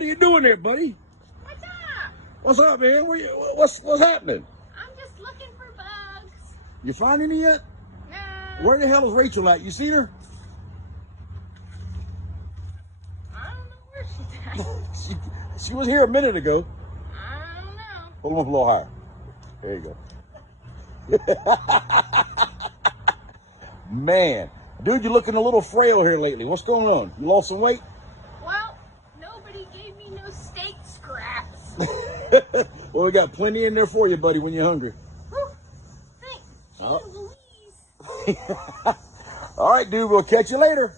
What are you doing there, buddy? What's up? What's up, man? What's happening? I'm just looking for bugs. You find any yet? No. Where the hell is Rachel at? You seen her? I don't know where she's at. She was here a minute ago. I don't know. Hold on up a little higher. There you go. Man, dude, you're looking a little frail here lately. What's going on? You lost some weight? Well, nobody gave me no steak scraps. Well, we got plenty in there for you, buddy, when you're hungry. Whew. Thanks. Oh. Louise. All right, dude, we'll catch you later.